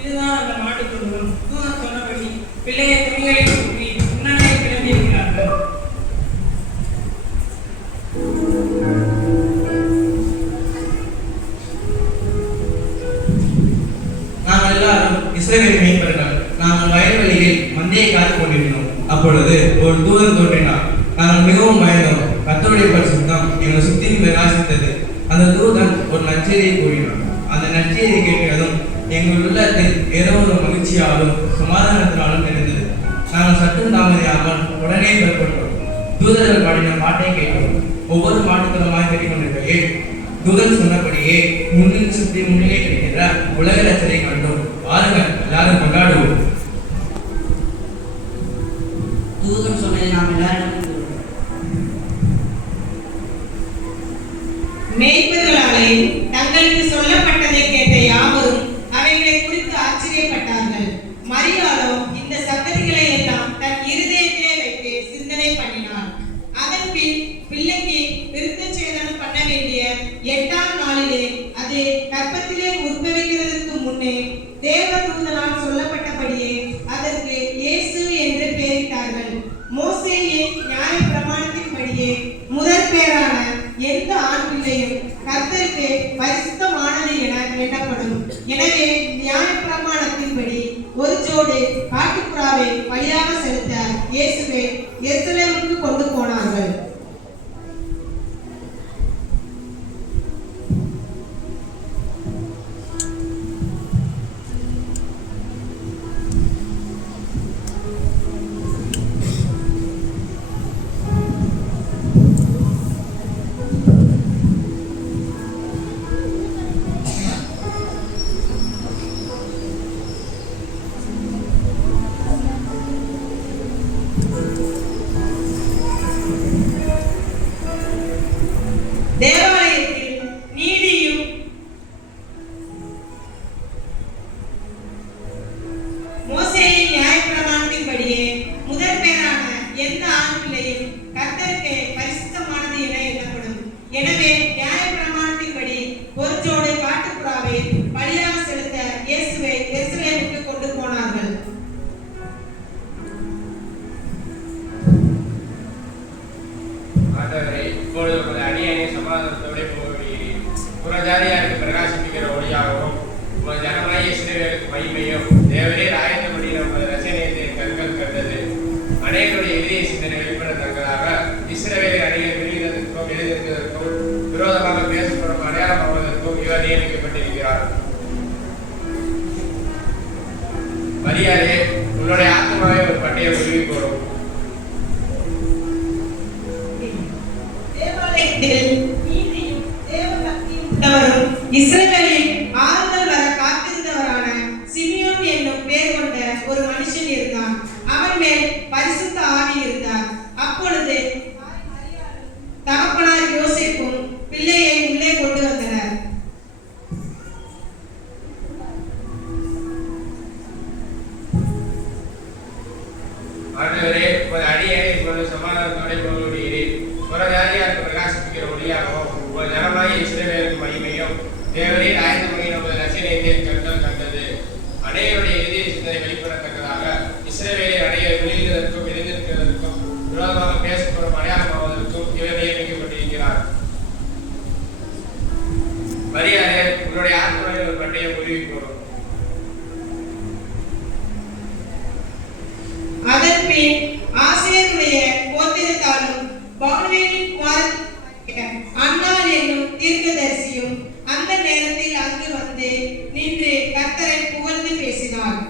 இதுதான் அந்த மாட்டு தொழுவம். தூதன் சொன்னபடி பிள்ளையை துணிகளை சுற்றி முன்னணி கிளம்பி இருக்கிறார்கள். நாங்கள் எல்லாரும் இஸ்ரவேல் மேய்ப்பர்கள். நாங்கள் வயல்வெளியில் மந்தையை காத்துக் கொண்டிருந்தோம். அப்பொழுது ஒரு தூதன் தோன்றினார். நாங்கள் மிகவும் பயந்தோம். கர்த்தருடைய பரிசுத்தம் எங்களை சுற்றிலும் பிரகாசித்தது. அந்த தூதன் ஒரு நற்செய்தியை கூறினார். அந்த நற்செய்தியை கேட்டதும் எங்கள் உள்ளத்தில் ஏதோ ஒரு மகிழ்ச்சியாலும் சமாதானத்தினாலும் இருந்தது. நாங்கள் சற்றும் தாமதியாமல் உடனே புறப்பட்டோம். தூதர்கள் பாடின பாட்டை கேட்டோம். ஒவ்வொரு மாட்டுத்தலமாய் கேட்டுக்கொண்டிருக்கையில் தூதன் சொன்னபடியே முன்னில் சுற்றி முன்னிலே கிடைக்கிற உலக லட்சத்தை கண்டோம். வாருங்கள், எல்லாரும் கொண்டாடுவோம். தூதன் சொன்னதை நாம் எல்லாரும் மேய்ப்பர்களாலே தங்களுக்கு சொல்லப்பட்டதை கேட்ட யாவரும் அவைகளை குறித்து ஆச்சரியப்பட்டார்கள். மரியாளோ இந்த சங்கதிகளை எல்லாம் தன் இருதயத்திலே வைத்து சிந்தனை பண்ணினார். அதன் பின் பிள்ளைக்கு விருத்த சேதனம் பண்ண வேண்டிய 8ஆம் நாளிலே அது கர்ப்பத்திலே உட்பவிக்கிறதற்கு முன்னே தேவதூதனால் சொல்லப்பட்டபடியே அதற்கு இயேசு என்று பெயரிட்டார்கள். மோசேயின் நியாய பிரமாணத்தின்படியே முதற் பேரான எந்த ஆண் பிள்ளையும் கர்த்தருக்கு பரிசுத்தமானது என எண்ணப்படும். எனவே நியாய பிரமாணத்தின்படி ஒரு ஜோடு காட்டுப்புறாவை பலியாக செலுத்த இயேசுவை எருசலேமுக்கு கொண்டு போனார்கள். தேவாலயத்தில் நீதியும் மோசேயின் நியாய பிரமாணத்தின்படியே முதற் பேரான எந்த ஆண் பிள்ளையும் கர்த்தருக்கு பரிசுத்தமானது என எண்ணப்படும். எனவே நியாய பிரமாணத்தின்படி ஒரு ஜோடு காட்டுப்புறாவை பலியாக செலுத்த இயேசுவை எருசலேமுக்கு கொண்டு போனார்கள். இப்பொழுது உமது அடியேனை சமாதானத்தோடு போகிறீர். புறஜாதியாருக்கு பிரகாசிப்பிக்கிற ஒளியாகவும் உமது ஜனமாகிய இஸ்ரவேலுக்கு மகிமையும் தேவரீர் ஆயத்தப்படின உமது ரசனையத்தை கண்கள் கண்டது. அநேகருடைய எதிரிய சிந்தனை வெளிப்படத்தக்கதாக இஸ்ரவேலின் அடிகள் வெளியிடத்திற்கும் எழுதியிருப்பதற்கும் விரோதமாக பேசப்படும் அடையாளமாவதற்கும் இவர் நியமிக்கப்பட்டிருக்கிறார். மரியாதை உன்னுடைய ஆத்மாவை ஒரு பட்டயம் உருவி போடும். நீதியும் தேவபக்தியும் உள்ளவரும் இஸ்ரவேலில் ஆறுதல் வர காத்திருந்தவரான சிமியோன் என்னும் பேர் கொண்ட ஒரு மனுஷன் இருந்தான். அவன் மேல் பரிசுத்த ஆவி இருந்தார். அப்பொழுது தகப்பனார் யோசேப்பும் பிள்ளையை உள்ளே கொண்டு வந்தனர். ஆண்டவரே, உமது அடியேனை இப்பொழுது சமாதானத்தோடு போகிறீர். புறஜாதியாருக்கு பிரகாசிப்பிக்கிற ஒளியாகவும் உமது ஜனமாகிய இஸ்ரவேலுக்கு மகிமையும் தேவரீர் ஆயத்தப்படின உமது ரசனையத்தை கண்கள் கண்டது. அநேகருடைய எதிரிய சிந்தனை வெளிப்படத்தக்கதாக இஸ்ரவேலின் அடையை வெளியிடுவதற்கும் எழுந்திருக்கிறதற்கும் விரோதமாக பேசப்படும் அடையாளமாவதற்கும் இவர் நியமிக்கப்பட்டிருக்கிறார். மரியாதை உன்னுடைய ஆத்மாவில் ஒரு பட்டயம் உருவி போடும். அதன் பின் ஆசேருடைய கோத்திரத்தாலும் பானுவேலின் குமாரன் அன்னாள் என்னும் தீர்க்கதரிசியும் அந்த நேரத்தில் அங்கு வந்து நின்று கர்த்தரை புகழ்ந்து பேசினார்.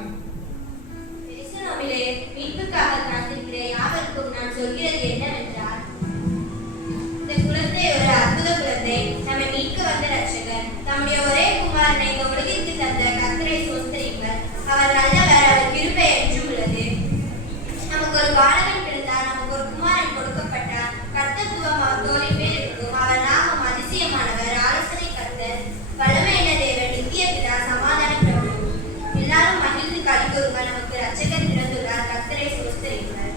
எருசலேமிலே மீட்புக்காக காத்திருக்கிற யாவருக்கும் நான் சொல்கிறது என்னவென்றால், இந்த குழந்தை ஒரு அற்புத குழந்தை, நம்மை மீட்க வந்த இரட்சகர். தம்முடைய ஒரே குமாரனை இந்த உலகிற்கு தந்த கர்த்தரை ஸ்தோத்திரியுங்கள். அவர் நல்லவர், அவர் கிருபை என்றும் உள்ளது. நமக்கு ஒரு பாலகன் பிறந்தார், நமக்கு ஒரு குமாரன் கொடுக்கப்பட்டார். கர்த்தத்துவம் அவர் தோளின் மேல் இருக்கும். அவர் நாமம் அதிசயமானவர், ஆலோசனை கர்த்தர், வல்லமையுள்ள தேவன், நித்திய பிதா, சமாதான பிரபு. எல்லாரும் மகிழ்ந்து களிகூருங்கள். நமக்கு இரட்சகர் பிறந்துள்ளார். கர்த்தரை ஸ்தோத்திரியுங்கள்.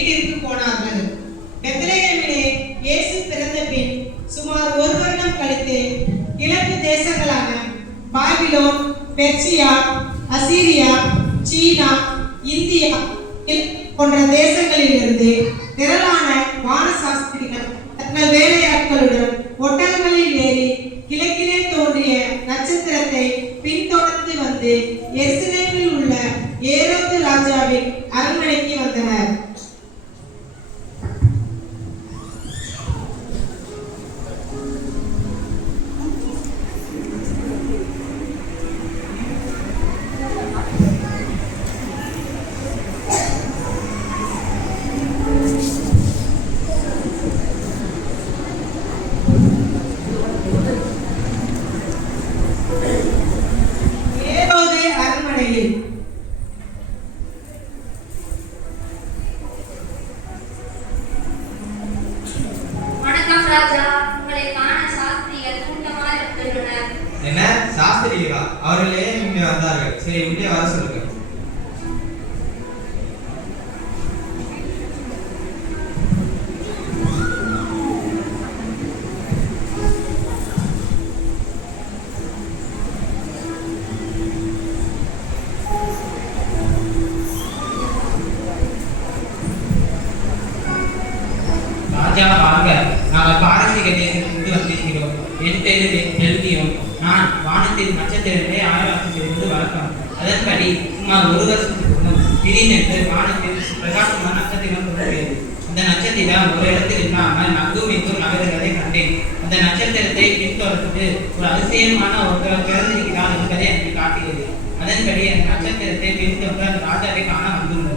வீட்டிற்கு போனார்கள். பெத்லகேமிலே இயேசு பிறந்த பின் சுமார் 1 வருடம் கழித்து கிழக்கு தேசங்களான பாபிலோன், பெர்சியா, அசீரியா, சீனா, இந்தியா போன்ற தேசங்களிலிருந்து திரளான வானசாஸ்திரிகள் தங்கள் வேலையாட்களுடன் ஒட்டகங்களில் ஏறி கிழக்கிலே தோன்றிய நட்சத்திரத்தை பின்தொடர்ந்து வந்து எருசலேமில் உள்ள ஏரோது ராஜாவின் அரண்மனைக்கு வந்தனர். ஏரோது அரண்மனையில் வணக்கம் ராஜா, உங்களை காண சாஸ்திரிகள் கூட்டமாக இருக்கின்றனர். என்ன சாஸ்திரிகளா? அவர்களே இங்கே வந்தார்கள். சரி, உள்ளே வர சொல்லுங்க. ராஜா வாழ்க. நாங்கள் பாரசீக தேசத்திலிருந்து வந்திருக்கிறோம். என் பேரு நெல்கியோன். நான் வானத்தில் நட்சத்திரங்களை ஆராய்ச்சி செய்வது வழக்கம். அதன்படி சுமார் 1 வருஷத்துக்கு முன் திடீரென்று வானத்தில் பிரகாசமான நட்சத்திரம் தோன்றியது. அந்த நட்சத்திரம் ஒரு இடத்தில் இல்லாமல் அங்கும் இங்கும் நகர்வதை கண்டேன். அந்த நட்சத்திரத்தை பின்தொடர்ந்து ஒரு அதிசயமான ஒருவர் பிறந்திருக்கிறார் என்பதை எனக்கு காட்டியது. அதன்படி அந்த நட்சத்திரத்தை பின்தொடர்ந்து அந்த ராஜாவை காண வந்துள்ளது.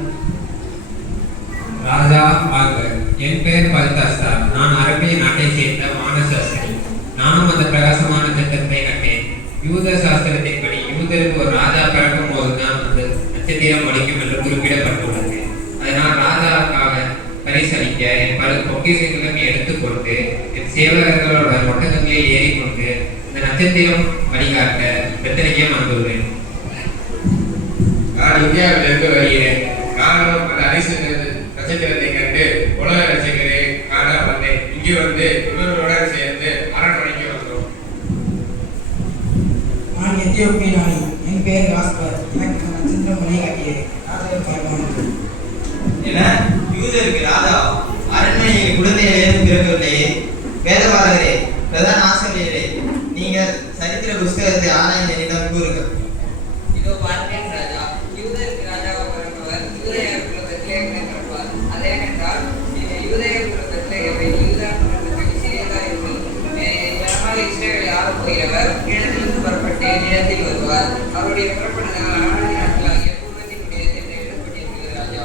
ராஜா வாழ்க. என் பெயர் பல்தாஸ்தார். நான் அரபிய நாட்டை சேர்ந்த வானசாஸ்திரி. நானும் அந்த பிரகாசமான நட்சத்திரத்தை கண்டேன். யூத சாஸ்திரத்தின்படி யூதருக்கு ஒரு ராஜா பிறக்கும் போதுதான் அந்த நட்சத்திரம் ஒழிக்கும் என்று குறிப்பிடப்பட்டுள்ளது. அதனால் ராஜாவுக்காக பரிசளிக்க என் பல பொக்கிஷங்களையும் எடுத்துக்கொண்டு என் சேவகர்களுடன் ஒட்டகங்களை ஏறிக்கொண்டு இந்த நட்சத்திரம் வழிகாட்ட பெத்லகேம் வந்துள்ளேன். நான் இந்தியாவிலிருந்து வருகிறேன். நானும் அந்த நட்சத்திரத்தை கண்டு உலக ரசிகரை காண வந்தேன். இங்கு வந்து இவர்களுடன் சேர்ந்து அரண்மனைக்கு வந்தோம். நான் எத்தியோப்பிய நாணி. என் பெயர் காஸ்பர். எனக்கு நட்சத்திரம் மணி காட்டியது. ராஜாவை பார்க்க என்ன யூதருக்கு ராஜா அரண்மனையில் குழந்தைகள் ஏதும் பிறக்கவில்லையே? வேதபாரகரே, பிரதான ஆசிரியரே, நீங்கள் சரித்திர புஸ்தகத்தை ஆராய்ந்து என்னிடம் கூறுங்கள். இதோ பார்ப்பேன் ராஜா. யூதருக்கு ராஜாவாக பிறப்பவர் யூதேயர் குல பெத்லகேமை பிறப்பார். அதேனென்றால் யூதேயர் குல பெத்லகேமை யூதா குலத்துக்கு சிறியதா இருக்கும். ஜனமாக இஸ்ரவேலை ஆளப் போகிறவர் நிலத்திலிருந்து புறப்பட்டு நிலத்தில் வருவார். அவருடைய புறப்படுதல் அனாதி நாட்களாகிய பூர்வத்தின் முடியது என்று எழுதப்பட்டிருக்கிறது ராஜா.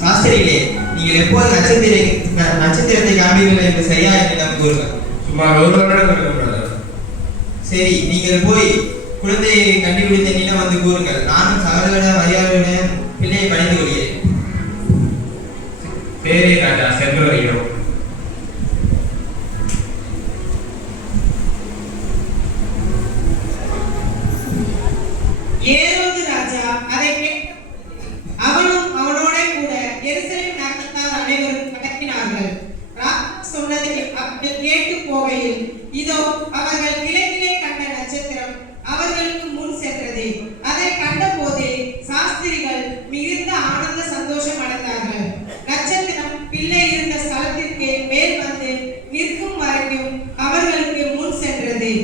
சாஸ்திரிகளே, நீங்கள் எப்போது நட்சத்திரத்தை காண்பீர்கள் என்று சரியா என்னிடம் கூறுங்கள். சுமார் 1 வருடம் இருக்கும் ராஜா. சரி, நீங்கள் போய் குழந்தையை கண்டுபிடித்த என்னிடம் வந்து கூறுங்கள். நானும் சகோதர மரியாதையுடன் பிள்ளையை பணிந்து கொள்கிறேன். சரி ராஜா, சென்று வருகிறோம். ஏரோது ராஜா அதை கேட்ட அவனும் அவனோட கூட எருசலேம் நகரத்தார் அனைவரும் கடத்தினார்கள். ராஜா சொன்னதை அவர்கள் கேட்டு போகையில் இதோ அவர்கள் கிழக்கிலே கண்ட நட்சத்திரம் அவர்களுக்கு முன் சென்றது. அதை கண்டபோது சாஸ்திரிகள் மிகுந்த ஆனந்த சந்தோஷம் அடைந்தார்கள். நட்சத்திரம் பிள்ளை இருந்த ஸ்தலத்திற்கு மேல் வந்து நிற்கும் வரைக்கும் அவர்களுக்கு முன் சென்றது.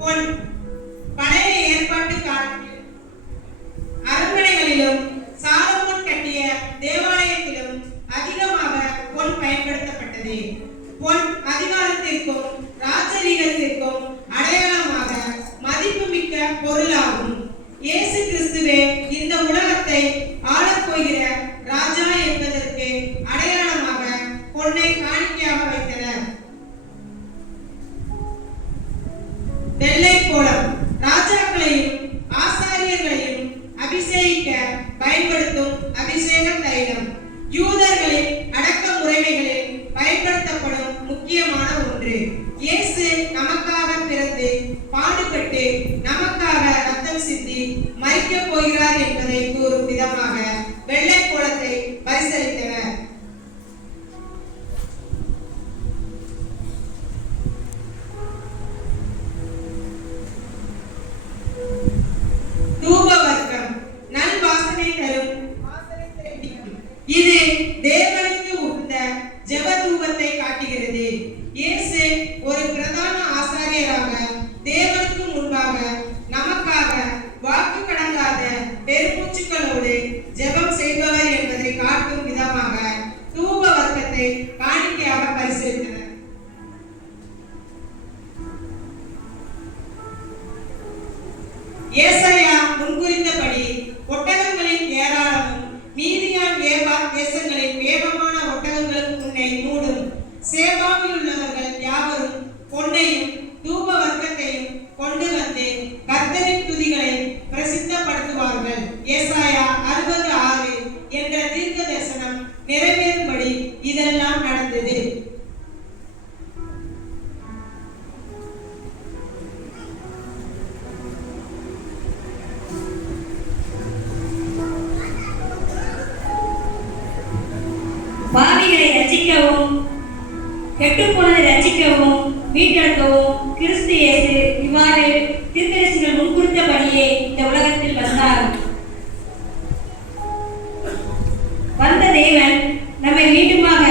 பொன். பழைய ஏற்பாட்டு காலத்தில் அரண்மனைகளிலும் சாலமோன் கட்டிய தேவாலயத்திலும் அதிகமாக பொன் பயன்படுத்தப்பட்டது. பொன் அதிகாரத்திற்கும் ராஜரீகத்திற்கும் அடையாளமாக மதிப்புமிக்க பொருளாகும். இயேசு கிறிஸ்துவே இந்த உலகத்தை ஆளப்போகிற ராஜா என்பதற்கு அடையாளமாக பொன்னை காணிக்கையாக வைத்தனர். வெள்ளை கோலம் ராஜாக்களையும் ஆசாரியர்களையும் அபிஷேகிக்க பயன்படுத்தும் அபிஷேக தைலம். யூதர்களின் அடக்க முறைமைகளில் பயன்படுத்தப்படும் முக்கியமான ஒன்று. இயேசு நமக்காக பிறந்து பாடுபட்டு நமக்காக ரத்தம் சிந்தி மரிக்கப் போகிறார் என்பதை கூறும் விதமாக வெள்ளை கோலத்தை பரிசளித்தனர். தூப வர்க்கம் நல் வாசனை தரும். இது தேவனுக்கு உகந்த ஜெப தூபத்தை காட்டுகிறது. இயேசு ஒரு பிரதான ஆசாரியராக தேவனுக்கு முன்பாக நமக்காக வாக்கு கடங்காத பெருமூச்சுக்களோடு ஜெபம் செய்பவர் என்பதை காட்டும் விதமாக தூப வர்க்கத்தை காணிக்கையாக பரிசீலித்தனர். ஏசாயா முன்குறித்தபடி ஒட்டகங்களின் ஏராளமும் மீதியான் தேசங்களின் வேகமான ஒட்டகங்களும் உன்னை மூடும். சேபாவில் உள்ளவர்கள் யாவரும் பொன்னையும் தூப வர்க்கத்தையும் கொண்டு வந்து கர்த்தரின் துதிகளை பிரசித்தப்படுத்துவார்கள். ஏசாயா 60:6 என்ற தீர்க்க தரிசனம் நிறைவேறும்படி இதெல்லாம் நடந்தது. பாவிகளை ரட்சிக்கவும் கெட்டுப்போனதை ரட்சிக்கவும் மீட்டெடுக்கவும் கிறிஸ்து இயேசு இவ்வாறு தீர்க்கதரிசிகள் முன்குறித்தபடியே இந்த உலகத்தில் வந்தார். வந்த தேவன் நம்மை மீண்டுமாக